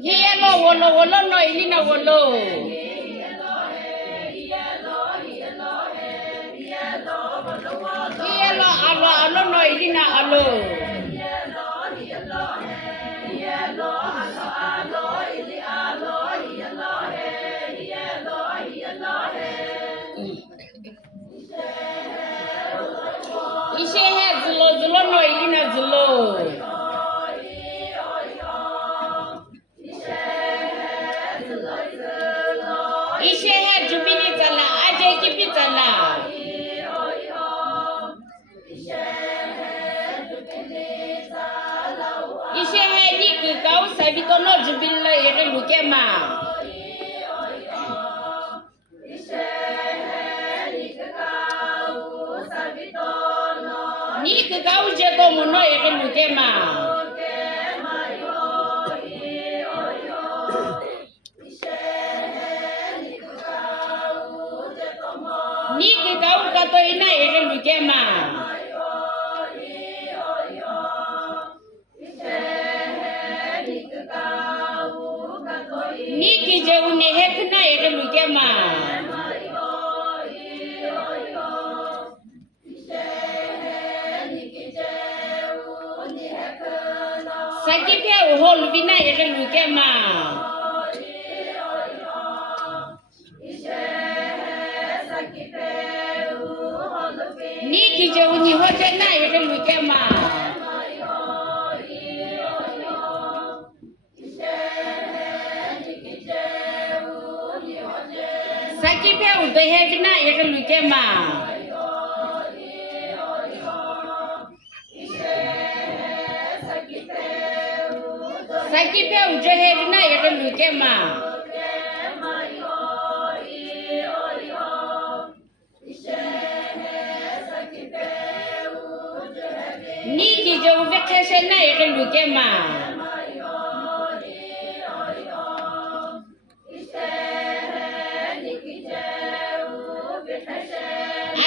Yellow, wolo, wolo, no, ilina, wolo. Yellow, alo, alo, no, ilina, alo. Ishe he zilo, zilo, no, ilina, zilo. Ishe he jubili tala, aje kipi tala. Ishe he niki kau sabito no jubili ere lukema. Niki kau jeto mono ere lukema. Niki kau kato ina ere lukema. Niki je une hekna ere lukema. Sakipe uhol vina ere lukema. Niki je uni hote na ere lukema. Sakipe udehe vina ere lukema. Sakipe udehe vina ere lukema. Niki je uvekeshe na ere lukema.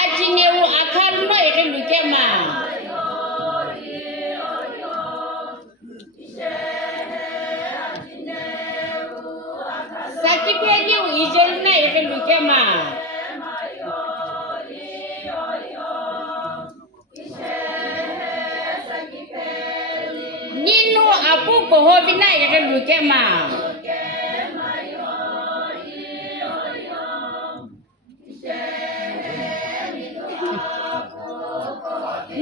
Ajineu akaruno ere lukema. Sakipe niu ijelna ere lukema. Ninu apu kohovina ere lukema.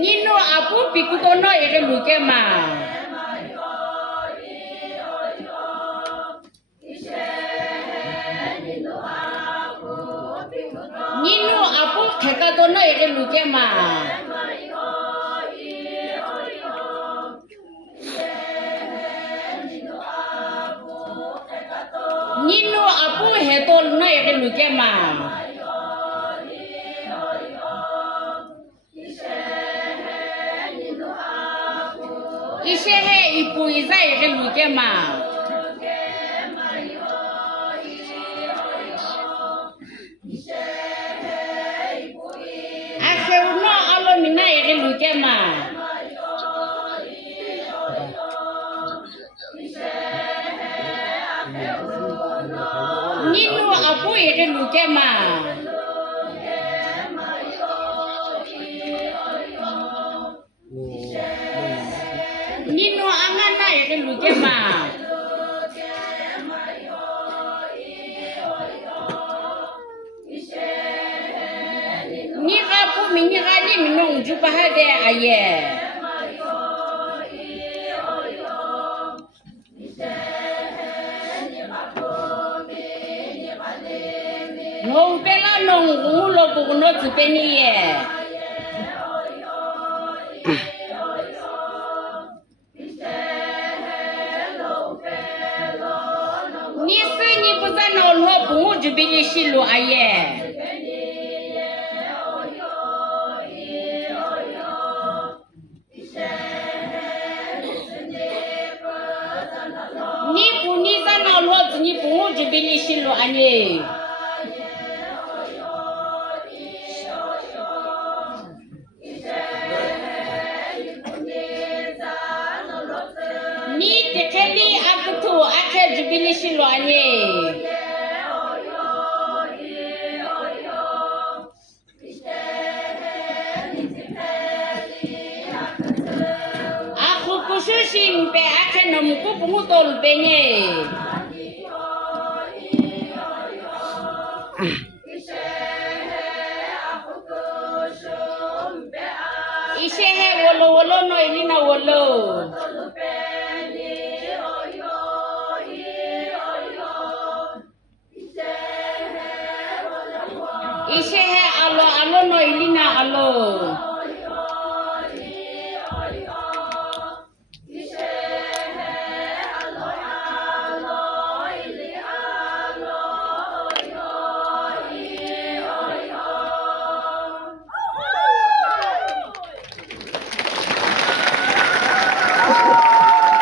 Ninu apu pikutono ere lukema. Ninu apu kekatono ere lukema. Ninu apu hetol no ere lukema. Ishe he ipu iza ere lukema. Ase uno alo mina ere lukema. Ninu apu ere lukema. Ninu angana ere lukema. Ni apu mini gani minong jupahade aye. Ngau pela nong ngulo kuno tsipeni ye. Nisi ni puza na olho pungu jubili shilu aye. Ni puniza na olho ni pungu jubili shilu anye. Ni tekeli akutu ake bilishilo anye. Aku kususing pe akenom kupungutol penye. Ishehe wolo no ilina wolo. Ishehe alo no ilina alo.